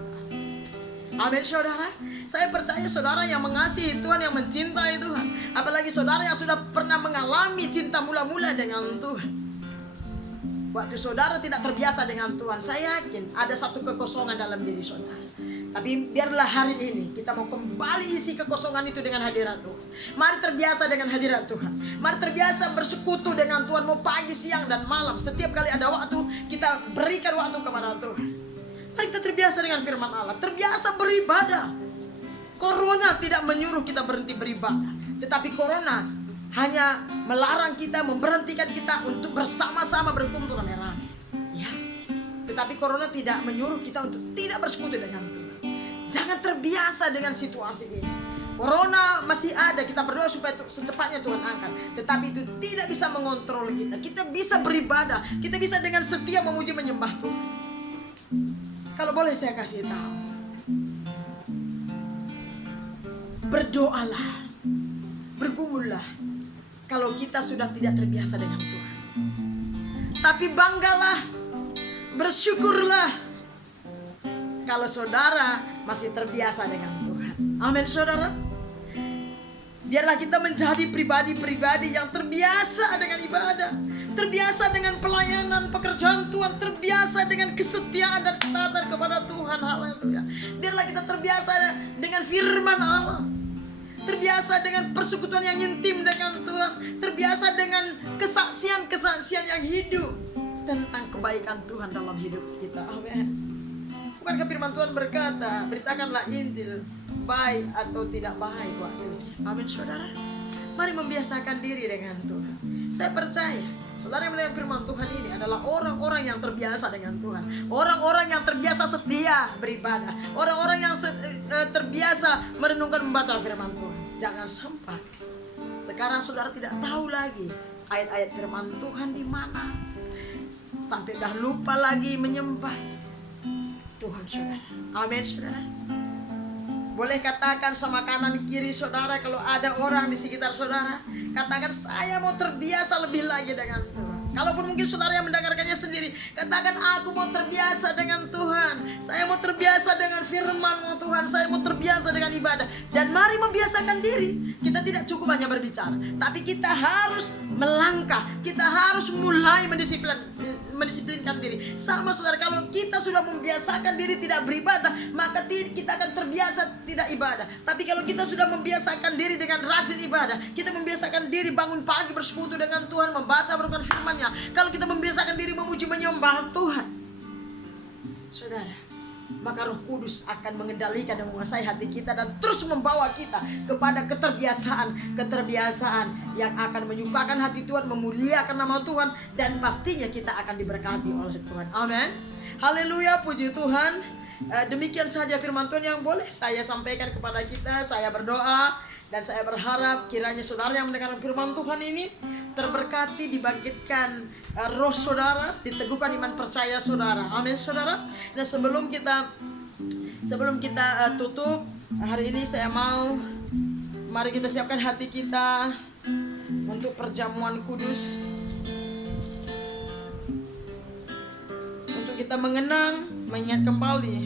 Amin, saudara. Saya percaya saudara yang mengasihi Tuhan, yang mencintai Tuhan, apalagi saudara yang sudah pernah mengalami cinta mula-mula dengan Tuhan. Waktu saudara tidak terbiasa dengan Tuhan, saya yakin ada satu kekosongan dalam diri saudara. Tapi biarlah hari ini kita mau kembali isi kekosongan itu dengan hadirat Tuhan. Mari terbiasa dengan hadirat Tuhan. Mari terbiasa bersekutu dengan Tuhan, mau pagi, siang, dan malam. Setiap kali ada waktu, kita berikan waktu kepada Tuhan. Mari kita terbiasa dengan firman Allah, terbiasa beribadah. Corona tidak menyuruh kita berhenti beribadah, tetapi Corona hanya melarang kita, memberhentikan kita untuk bersama-sama berkumpul rame-rame. Ya. Tetapi Corona tidak menyuruh kita untuk tidak bersekutu dengan Tuhan. Jangan terbiasa dengan situasi ini. Corona masih ada, kita berdoa supaya secepatnya Tuhan angkat. Tetapi itu tidak bisa mengontrol kita. Kita bisa beribadah, kita bisa dengan setia memuji menyembah Tuhan. Kalau boleh saya kasih tahu, berdoalah, bergumullah kalau kita sudah tidak terbiasa dengan Tuhan. Tapi banggalah, bersyukurlah kalau saudara masih terbiasa dengan Tuhan. Amin, saudara. Biarlah kita menjadi pribadi-pribadi yang terbiasa dengan ibadah, terbiasa dengan pelayanan pekerjaan Tuhan, terbiasa dengan kesetiaan dan ketaatan kepada Tuhan. Haleluya. Biarlah kita terbiasa dengan firman Allah, terbiasa dengan persekutuan yang intim dengan Tuhan, terbiasa dengan kesaksian-kesaksian yang hidup tentang kebaikan Tuhan dalam hidup kita. Amin. Bukankah firman Tuhan berkata, beritakanlah Injil, baik atau tidak baik waktunya. Amin, saudara. Mari membiasakan diri dengan Tuhan. Saya percaya saudara yang mendengar firman Tuhan ini adalah orang-orang yang terbiasa dengan Tuhan, orang-orang yang terbiasa setia beribadah, orang-orang yang terbiasa merenungkan membaca firman Tuhan. Jangan sampai sekarang saudara tidak tahu lagi ayat-ayat firman Tuhan di mana, sampai dah lupa lagi menyembah Tuhan, saudara. Amin, saudara. Boleh katakan sama kanan kiri saudara, kalau ada orang di sekitar saudara, katakan, saya mau terbiasa lebih lagi dengan Tuhan. Kalaupun mungkin saudara yang mendengarkannya sendiri, katakan, aku mau terbiasa dengan Tuhan. Saya mau terbiasa dengan firman-Mu Tuhan. Saya mau terbiasa dengan ibadah. Dan mari membiasakan diri. Kita tidak cukup hanya berbicara, tapi kita harus melangkah. Kita harus mulai mendisiplinkan diri. Sama saudara, kalau kita sudah membiasakan diri tidak beribadah, maka kita akan terbiasa tidak ibadah. Tapi kalau kita sudah membiasakan diri dengan rajin ibadah, kita membiasakan diri bangun pagi bersekutu dengan Tuhan, membaca merenungkan firman-Nya. Kalau kita membiasakan diri memuji menyembah Tuhan, saudara, maka Roh Kudus akan mengendalikan dan menguasai hati kita dan terus membawa kita kepada keterbiasaan yang akan menyukakan hati Tuhan, memuliakan nama Tuhan, dan pastinya kita akan diberkati oleh Tuhan. Amin. Haleluya, puji Tuhan. Demikian saja firman Tuhan yang boleh saya sampaikan kepada kita. Saya berdoa dan saya berharap kiranya saudara yang mendengarkan firman Tuhan ini terberkati, dibangkitkan roh saudara, diteguhkan iman percaya saudara. Amin saudara. Dan sebelum kita tutup hari ini, mari kita siapkan hati kita untuk perjamuan kudus, untuk kita mengingat kembali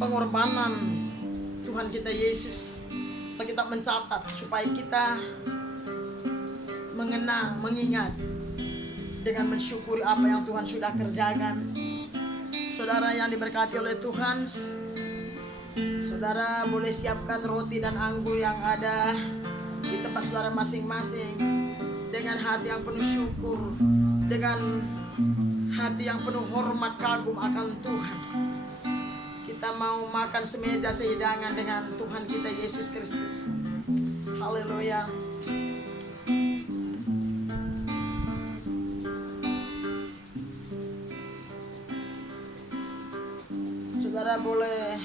pengorbanan Tuhan kita Yesus. Kita mencatat supaya kita mengingat dengan mensyukuri apa yang Tuhan sudah kerjakan. Saudara yang diberkati oleh Tuhan, saudara boleh siapkan roti dan anggur yang ada di tempat saudara masing-masing dengan hati yang penuh syukur, dengan hati yang penuh hormat kagum akan Tuhan. Kita mau makan semeja sehidangan dengan Tuhan kita Yesus Kristus. Haleluya. Saudara boleh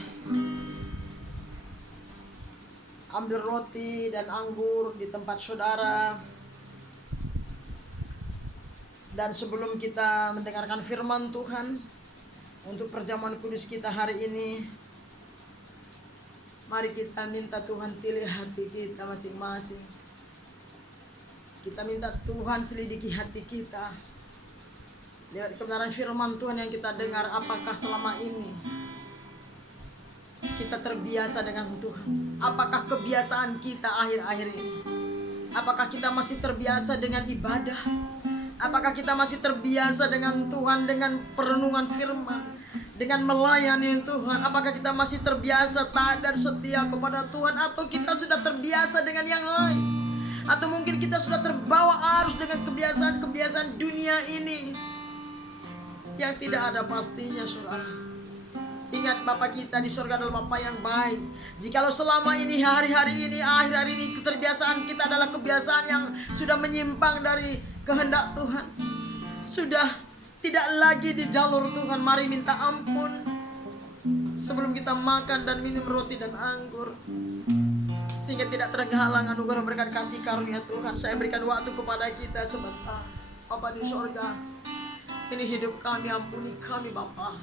ambil roti dan anggur di tempat saudara. Dan sebelum kita mendengarkan firman Tuhan untuk perjamuan kudus kita hari ini, mari kita minta Tuhan pilih hati kita masing-masing. Kita minta Tuhan selidiki hati kita. Lihat kebenaran firman Tuhan yang kita dengar, apakah selama ini kita terbiasa dengan Tuhan? Apakah kebiasaan kita akhir-akhir ini? Apakah kita masih terbiasa dengan ibadah? Apakah kita masih terbiasa dengan Tuhan, dengan perenungan firman, dengan melayani Tuhan? Apakah kita masih terbiasa taat dan setia kepada Tuhan, atau kita sudah terbiasa dengan yang lain? Atau mungkin kita sudah terbawa arus dengan kebiasaan-kebiasaan dunia ini yang tidak ada pastinya, saudara. Ingat, Bapa kita di surga adalah Bapa yang baik. Jikalau selama ini, hari-hari ini, akhir-hari ini, keterbiasaan kita adalah kebiasaan yang sudah menyimpang dari kehendak Tuhan, sudah tidak lagi di jalur Tuhan, mari minta ampun sebelum kita makan dan minum roti dan anggur, sehingga tidak terhalang anugerah berkat kasih karunia Tuhan. Saya berikan waktu kepada kita sebentar. Bapa di surga, ini hidup kami, ampuni kami Bapa,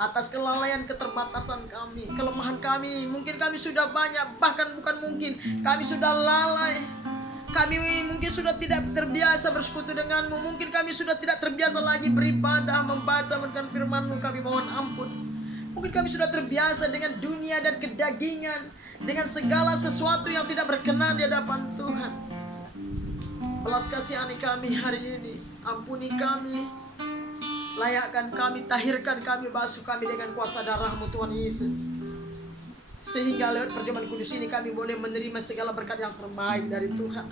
atas kelalaian, keterbatasan kami, kelemahan kami. Mungkin kami sudah banyak, bahkan bukan mungkin, kami sudah lalai. Kami mungkin sudah tidak terbiasa bersekutu dengan-Mu. Mungkin kami sudah tidak terbiasa lagi beribadah, membaca dengan firman-Mu. Kami mohon ampun. Mungkin kami sudah terbiasa dengan dunia dan kedagingan, dengan segala sesuatu yang tidak berkenan di hadapan Tuhan. Belas kasihani kami hari ini. Ampuni kami, layakkan kami, tahirkan kami, basuh kami dengan kuasa darah-Mu Tuhan Yesus, sehingga lewat perjamuan kudus ini kami boleh menerima segala berkat yang terbaik dari Tuhan.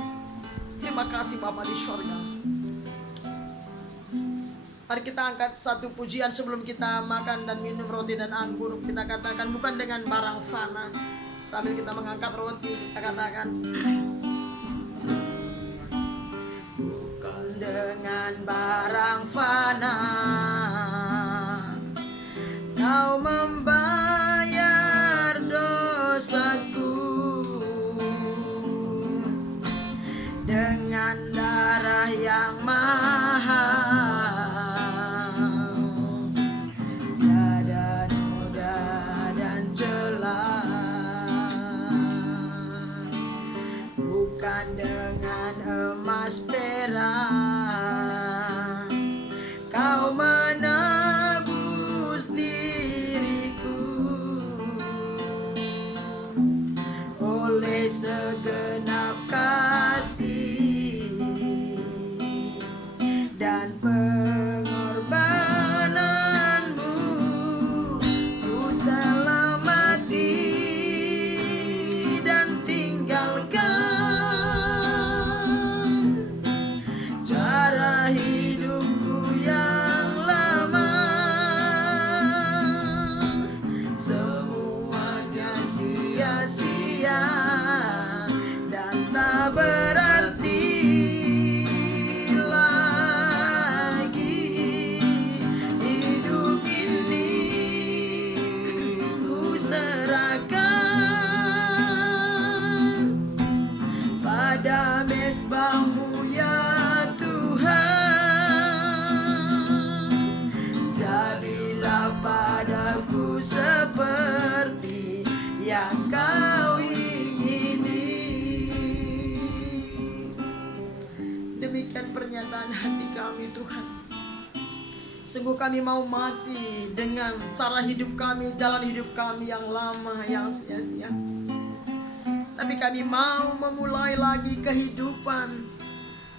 Terima kasih Bapa di surga. Mari kita angkat satu pujian sebelum kita makan dan minum roti dan anggur. Kita katakan, bukan dengan barang fana. Sambil kita mengangkat roti, kita katakan, bukan dengan barang fana Kau membayar dosaku, dengan darah yang mahal, tiada noda dan celah. Bukan dengan emas perak dengan pengorbananmu ku telah mati dan tinggalkan cara hidupku yang lama. Semuanya sia-sia dan tak berarti lagi. Hidup ini ku serahkan pada mezbah-Mu ya Tuhan. Jadilah padaku seperti yang Kau ingini. Demikian pernyataan hati kami Tuhan. Sungguh kami mau mati dengan cara hidup kami, jalan hidup kami yang lama, yang sia-sia. Tapi kami mau memulai lagi kehidupan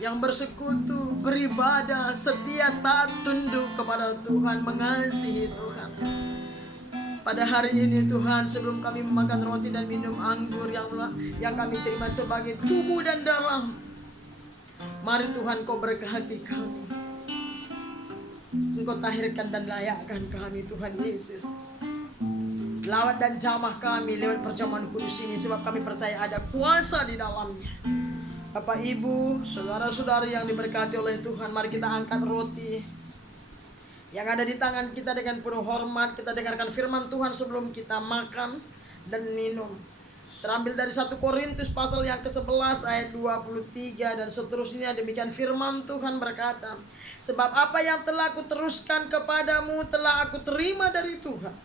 yang bersekutu, beribadah, setia, taat, tunduk kepada Tuhan, mengasihi Tuhan. Pada hari ini Tuhan, sebelum kami memakan roti dan minum anggur yang kami terima sebagai tubuh dan darah, mari Tuhan Kau berkati kami. Engkau tahirkan dan layakkan kami Tuhan Yesus. Lawat dan jamah kami lewat perjamuan kudus ini, sebab kami percaya ada kuasa di dalamnya. Bapak, Ibu, saudara-saudari yang diberkati oleh Tuhan, mari kita angkat roti yang ada di tangan kita dengan penuh hormat. Kita dengarkan firman Tuhan sebelum kita makan dan minum. Terambil dari 1 Korintus pasal yang ke-11 ayat 23 dan seterusnya. Demikian firman Tuhan berkata, sebab apa yang telah aku teruskan kepadamu telah aku terima dari Tuhan,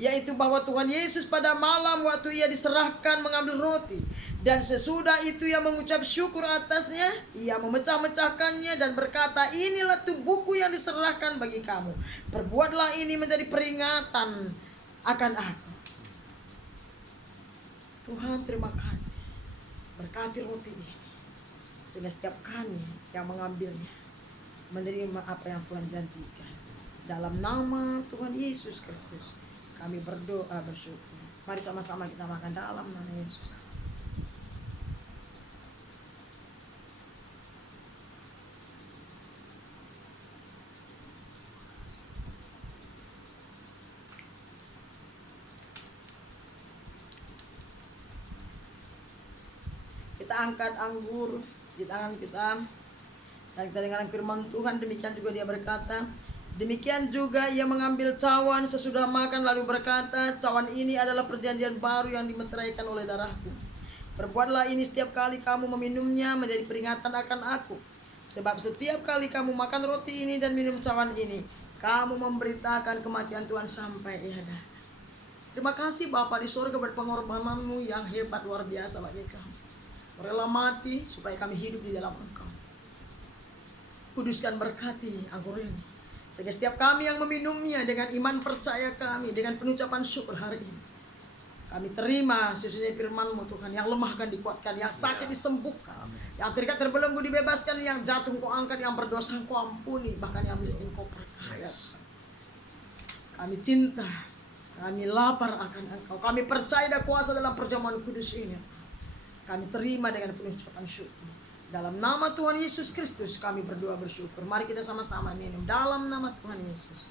yaitu bahwa Tuhan Yesus pada malam waktu ia diserahkan mengambil roti, dan sesudah itu ia mengucap syukur atasnya, ia memecah-mecahkannya dan berkata, inilah tubuhku yang diserahkan bagi kamu. Perbuatlah ini menjadi peringatan akan aku. Tuhan, terima kasih. Berkati roti ini, sehingga setiap kami yang mengambilnya menerima apa yang Tuhan janjikan. Dalam nama Tuhan Yesus Kristus kami berdoa bersyukur. Mari sama-sama kita makan dalam nama Yesus. Kita angkat anggur di tangan kita dan kita dengarkan firman Tuhan. Demikian juga dia berkata, demikian juga ia mengambil cawan sesudah makan lalu berkata, cawan ini adalah perjanjian baru yang dimeteraikan oleh darahku. Perbuatlah ini setiap kali kamu meminumnya menjadi peringatan akan aku. Sebab setiap kali kamu makan roti ini dan minum cawan ini, kamu memberitakan kematian Tuhan sampai ia datang. Terima kasih Bapa di surga buat pengorbanan-Mu yang hebat luar biasa bagi kami. Rela mati supaya kami hidup di dalam Engkau. Kuduskan, berkati anggur ini, sehingga setiap kami yang meminumnya dengan iman percaya kami, dengan penucapan syukur hari ini, kami terima sesuai firman-Mu Tuhan. Yang lemah akan dikuatkan, yang sakit disembuhkan, yang terikat terbelenggu dibebaskan, yang jatuh Kau angkat, yang berdosa Kau ampuni, bahkan yang miskin Kau perkaya. Kami cinta, kami lapar akan Engkau, kami percaya ada kuasa dalam perjamuan kudus ini. Kami terima dengan penuh ucapan syukur. Dalam nama Tuhan Yesus Kristus kami berdoa bersyukur. Mari kita sama-sama minum dalam nama Tuhan Yesus.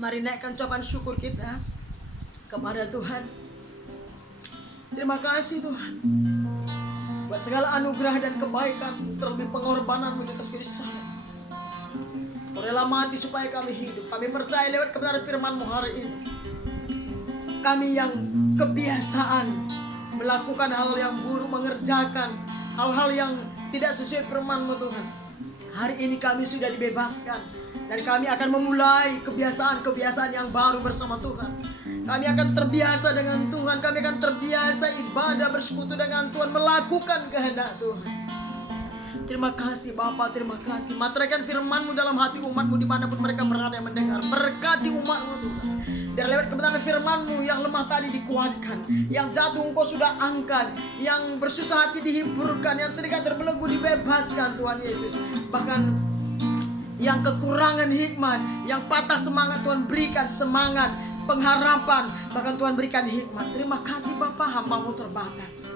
Mari naikkan ucapan syukur kita kepada Tuhan. Terima kasih Tuhan buat segala anugerah dan kebaikan, terlebih pengorbanan-Mu di atas kisah. Kau rela mati supaya kami hidup. Kami percaya lewat kebenaran firman-Mu hari ini. Kami yang kebiasaan melakukan hal yang buruk, mengerjakan hal-hal yang tidak sesuai firman-Mu Tuhan, hari ini kami sudah dibebaskan dan kami akan memulai kebiasaan-kebiasaan yang baru bersama Tuhan. Kami akan terbiasa dengan Tuhan, kami akan terbiasa ibadah, bersekutu dengan Tuhan, melakukan kehendak Tuhan. Terima kasih Bapa, terima kasih. Materaikan firman-Mu dalam hati umat-Mu dimanapun mereka berada yang mendengar. Berkati umat-Mu Tuhan. Biar lewat kebenaran firman-Mu yang lemah tadi dikuatkan, yang jatuh Engkau sudah angkat, yang bersusah hati dihiburkan, yang terikat terbelenggu dibebaskan Tuhan Yesus. Bahkan yang kekurangan hikmat, yang patah semangat, Tuhan berikan semangat, pengharapan, bahkan Tuhan berikan hikmat. Terima kasih Bapa, hamba-Mu terbatas.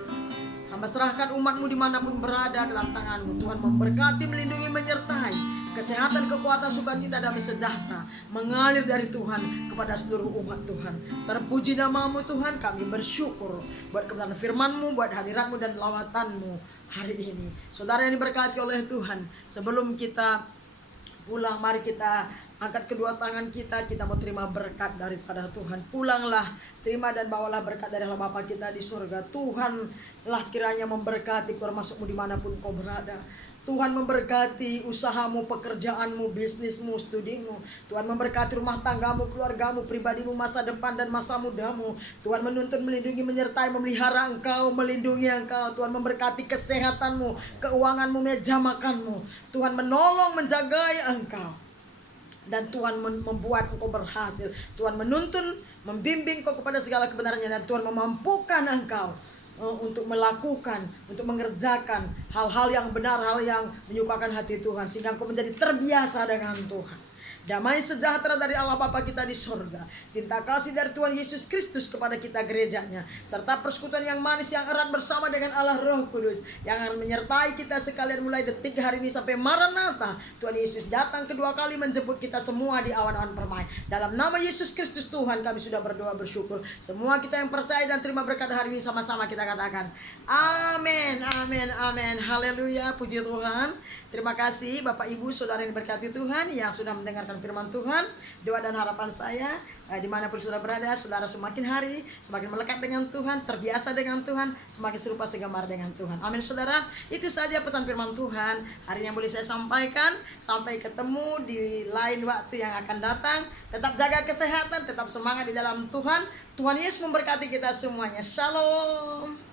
Hamba serahkan umat-Mu dimanapun berada dalam tangan-Mu. Tuhan memberkati, melindungi, menyertai. Kesehatan, kekuatan, sukacita, damai sejahtera mengalir dari Tuhan kepada seluruh umat Tuhan. Terpuji nama-Mu Tuhan, kami bersyukur buat kebenaran firman-Mu, buat hadirat-Mu dan lawatan-Mu hari ini. Saudara yang diberkati oleh Tuhan, sebelum kita pulang, mari kita angkat kedua tangan kita mau terima berkat daripada Tuhan. Pulanglah, terima dan bawalah berkat dari Allah Bapa kita di surga. Tuhanlah kiranya memberkati keluar masukmu dimanapun kau berada. Tuhan memberkati usahamu, pekerjaanmu, bisnismu, studimu. Tuhan memberkati rumah tanggamu, keluargamu, pribadimu, masa depan dan masa mudamu. Tuhan menuntun, melindungi, menyertai, memelihara engkau, melindungi engkau. Tuhan memberkati kesehatanmu, keuanganmu, meja makanmu. Tuhan menolong, menjagai engkau. Dan Tuhan membuat engkau berhasil. Tuhan menuntun, membimbing engkau kepada segala kebenarannya. Dan Tuhan memampukan engkau untuk melakukan, untuk mengerjakan hal-hal yang benar, hal yang menyukakan hati Tuhan, sehingga engkau menjadi terbiasa dengan Tuhan. Damai sejahtera dari Allah Bapa kita di surga, cinta kasih dari Tuhan Yesus Kristus kepada kita gerejanya, serta persekutuan yang manis yang erat bersama dengan Allah Roh Kudus yang akan menyertai kita sekalian mulai detik hari ini sampai Maranatha. Tuhan Yesus datang kedua kali menjemput kita semua di awan-awan permai. Dalam nama Yesus Kristus Tuhan kami sudah berdoa bersyukur. Semua kita yang percaya dan terima berkat hari ini sama-sama kita katakan amin, amin, amin. Haleluya, puji Tuhan. Terima kasih Bapak Ibu Saudara yang diberkati Tuhan yang sudah mendengarkan firman Tuhan. Doa dan harapan saya dimanapun saudara berada, saudara semakin hari semakin melekat dengan Tuhan, terbiasa dengan Tuhan, semakin serupa segambar dengan Tuhan. Amin saudara. Itu saja pesan firman Tuhan hari ini yang boleh saya sampaikan. Sampai ketemu di lain waktu yang akan datang. Tetap jaga kesehatan, tetap semangat di dalam Tuhan. Tuhan Yesus memberkati kita semuanya. Shalom.